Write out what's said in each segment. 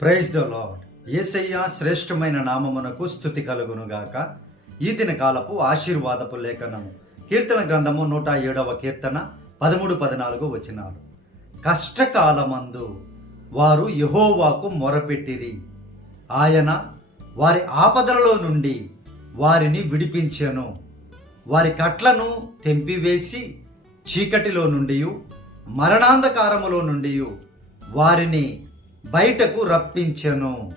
Praise the lord ఏసయ్య శ్రేష్టమైన నామమునకు స్థుతి కలుగునుగాక. ఈ దిన కాలపు ఆశీర్వాదపు లేఖనము. కీర్తన గ్రంథము నూట ఏడవ కీర్తన పదమూడు పద్నాలుగు వచనాలు. కష్టకాలమందు వారు యహోవాకు మొరపెట్టిరి. ఆయన వారి ఆపదలలో నుండి వారిని విడిపించెను. వారి కట్లను తెంపివేసి చీకటిలో నుండి మరణాంధకారములో నుండి వారిని బయటకు రప్పించెను.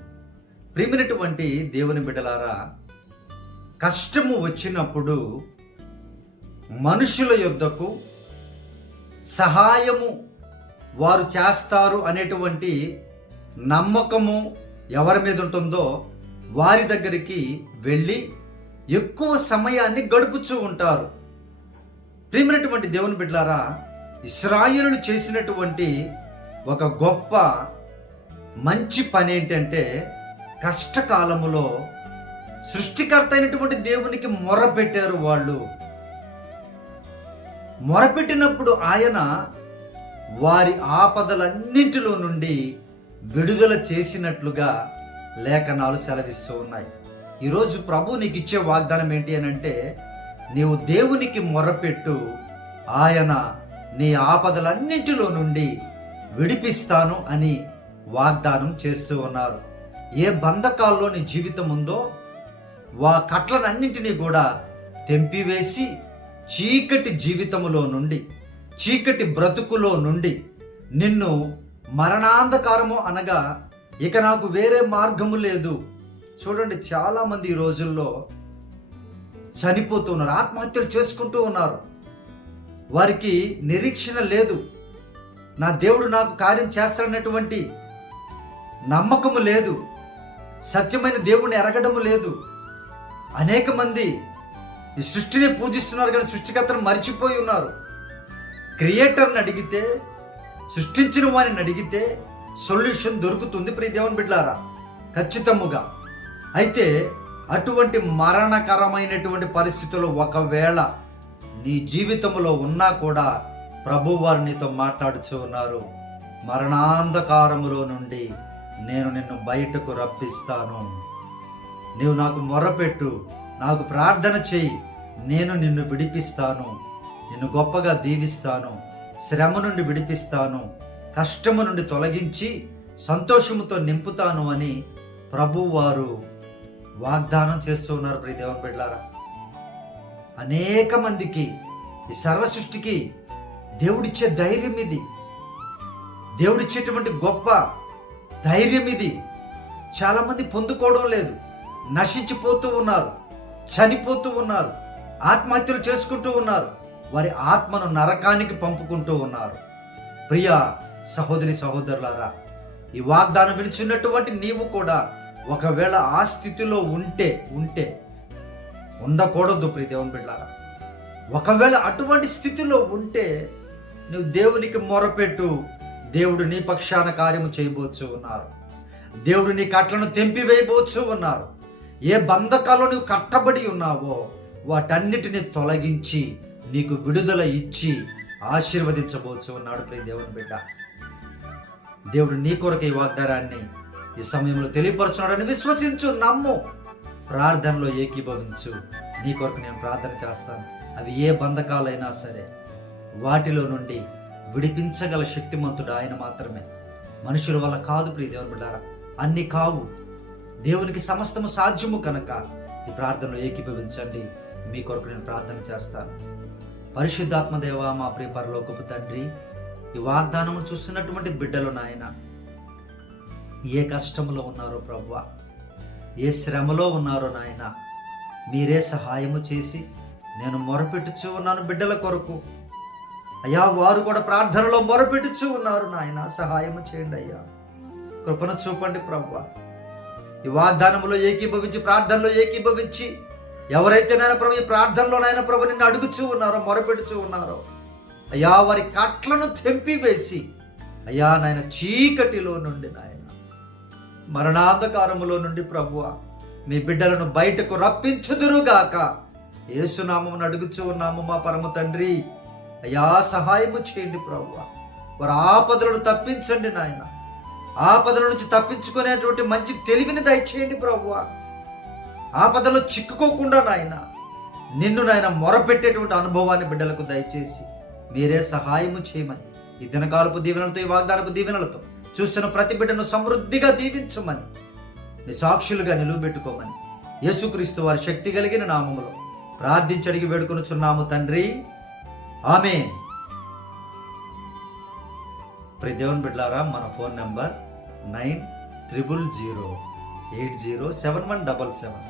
ప్రిమినటువంటి దేవుని బిడ్డలారా కష్టము వచ్చినప్పుడు మనుషుల యొద్దకు సహాయము వారు చేస్తారు అనేటువంటి నమ్మకము ఎవరి మీద ఉంటుందో వారి దగ్గరికి వెళ్ళి ఎక్కువ సమయాన్ని గడుపుచూ ఉంటారు. ప్రియమైనటువంటి దేవుని బిడ్డలారా ఇస్రాయిలు చేసినటువంటి ఒక గొప్ప మంచి పని ఏంటంటే కష్టకాలములో సృష్టికర్త అయినటువంటి దేవునికి మొరపెట్టారు వాళ్ళు. మొరపెట్టినప్పుడు ఆయన వారి ఆపదలన్నింటిలో నుండి విడుదల చేసినట్లుగా లేఖనాలు సెలవిస్తూ ఉన్నాయి. ఈరోజు ప్రభు నీకు ఇచ్చే వాగ్దానం ఏంటి అని అంటే నీవు దేవునికి మొరపెట్టు ఆయన నీ ఆపదలన్నింటిలో నుండి విడిపిస్తాను అని వాగ్దానం చేస్తూ ఉన్నారు. ఏ బంధకాల్లో నీ జీవితం ఉందో వా కట్లనన్నింటినీ కూడా తెంపివేసి చీకటి జీవితములో నుండి చీకటి బ్రతుకులో నుండి నిన్ను మరణాంధకారము అనగా ఇక నాకు వేరే మార్గము లేదు. చూడండి చాలామంది ఈ రోజుల్లో చనిపోతూ ఉన్నారు ఆత్మహత్యలు చేసుకుంటూ ఉన్నారు. వారికి నిరీక్షణ లేదు. నా దేవుడు నాకు కార్యం చేస్తాడన్నటువంటి నమ్మకము లేదు. సత్యమైన దేవుణ్ణి ఎరగడము లేదు. అనేక మంది ఈ సృష్టిని పూజిస్తున్నారు కానీ సృష్టికర్తను మర్చిపోయి ఉన్నారు. క్రియేటర్ని అడిగితే సృష్టించిన వారిని అడిగితే సొల్యూషన్ దొరుకుతుంది ప్రియ దేవుని బిడ్డారా? ఖచ్చితముగా. అయితే అటువంటి మరణకరమైనటువంటి పరిస్థితులు ఒకవేళ నీ జీవితంలో ఉన్నా కూడా ప్రభువారు నీతో మాట్లాడుచూ ఉన్నారు. మరణాంధకారములో నుండి నేను నిన్ను బయటకు రప్పిస్తాను. నీవు నాకు మొరపెట్టు నాకు ప్రార్థన చేయి నేను నిన్ను విడిపిస్తాను. నిన్ను గొప్పగా దీవిస్తాను శ్రమ నుండి విడిపిస్తాను కష్టము నుండి తొలగించి సంతోషముతో నింపుతాను అని ప్రభువారు వాగ్దానం చేస్తూ ఉన్నారు ప్రియ దేవుని బిడ్డారా అనేక మందికి ఈ సర్వ సృష్టికి దేవుడిచ్చే ధైర్యం ఇది. దేవుడిచ్చేటువంటి గొప్ప ధైర్యం ఇది. చాలామంది పొందుకోవడం లేదు. నశించిపోతూ ఉన్నారు. చనిపోతూ ఉన్నారు. ఆత్మహత్యలు చేసుకుంటూ ఉన్నారు. వారి ఆత్మను నరకానికి పంపుకుంటూ ఉన్నారు. ప్రియ సహోదరి సహోదరులారా ఈ వాగ్దానం వినిచున్నటువంటి నీవు కూడా ఒకవేళ ఆ స్థితిలో ఉంటే ఉంటే ఉండకూడదు ప్రియ దేవుని బిడ్డారా ఒకవేళ అటువంటి స్థితిలో ఉంటే నువ్వు దేవునికి మొరపెట్టు. దేవుడు నీ పక్షాన కార్యము చేయబోచు ఉన్నారు. దేవుడు నీ కట్లను తెంపివేయబోచు ఉన్నారు. ఏ బంధకాలు నువ్వు కట్టబడి ఉన్నావో వాటన్నిటిని తొలగించి నీకు విడుదల ఇచ్చి ఆశీర్వదించబోచు ఉన్నాడు ప్రియ దేవుని బిడ్డ. దేవుడు నీ కొరకు ఈ వాగ్దానాన్ని ఈ సమయంలో తెలియపరుచున్నాడని విశ్వసించు నమ్ము. ప్రార్థనలో ఏకీభవించు. నీ కొరకు నేను ప్రార్థన చేస్తాను. అవి ఏ బంధకాలైనా సరే వాటిలో నుండి విడిపించగల శక్తిమంతుడు ఆయన మాత్రమే. మనుషుల వల్ల కాదు ప్రియ దేవుని బిడ్డారా. అన్ని కావు. దేవునికి సమస్తము సాధ్యము కనుక ఈ ప్రార్థనలో ఏకీభవించండి. మీ కొరకు నేను ప్రార్థన చేస్తాను. పరిశుద్ధాత్మదేవ మా ప్రియ పరలోకపు తండ్రి ఈ వాగ్దానము చూస్తున్నటువంటి బిడ్డలు నాయన ఏ కష్టంలో ఉన్నారో ప్రభు ఏ శ్రమలో ఉన్నారో నాయన మీరే సహాయము చేసి నేను మొరపెట్టుచూ ఉన్నాను బిడ్డల కొరకు. అయ్యా వారు కూడా ప్రార్థనలో మొరపెట్టుచు ఉన్నారు నాయన. సహాయం చేయండి అయ్యా. కృపను చూపండి ప్రభు ఈ వాగ్దానంలో ఏకీభవించి ప్రార్థనలో ఏకీభవించి ఎవరైతే నాయన ప్రభు ఈ ప్రార్థనలో నాయన ప్రభు నిన్ను అడుగుచూ ఉన్నారో మొరపెడుచూ ఉన్నారో అయ్యా వారి కట్లను తెంపివేసి అయ్యా నాయన చీకటిలో నుండి నాయన మరణాంధకారములో నుండి ప్రభువ మీ బిడ్డలను బయటకు రప్పించుదురుగాక. ఏసునామం అడుగుచూ ఉన్నాము మా పరమ తండ్రి. అయ్యా సహాయము చేయండి ప్రభువ. వారి ఆపదలను తప్పించండి నాయన. ఆపదల నుంచి తప్పించుకునేటువంటి మంచి తెలివిని దయచేయండి ప్రభు ఆపదలో చిక్కుకోకుండా నాయన నిన్ను నాయన మొరపెట్టేటువంటి అనుభవాన్ని బిడ్డలకు దయచేసి మీరే సహాయము చేయమని ఈ దినకాలపు దీవెనలతో ఈ వాగ్దానపు దీవెనలతో చూస్తున్న ప్రతి బిడ్డను సమృద్ధిగా దీవించమని మీ సాక్షులుగా నిలువబెట్టుకోమని యేసుక్రీస్తు వారి శక్తి కలిగిన నామములో ప్రార్థించడిగి వేడుకొనుచున్నాము తండ్రి. ఆమె ప్రదేవన్ బిడ్లారా మన phone number nine triple zero eight zero seven one double seven.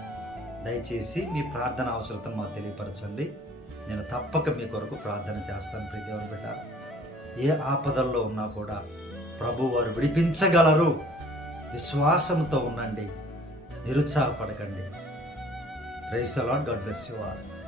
దయచేసి మీ ప్రార్థన అవసరతను మాకు తెలియపరచండి. నేను తప్పక మీ కొరకు ప్రార్థన చేస్తాను ప్రదేవన్ బిడ్డ ఏ ఆపదల్లో ఉన్నా కూడా ప్రభు వారు విడిపించగలరు. విశ్వాసంతో ఉండండి నిరుత్సాహపడకండి. Praise the Lord God bless you all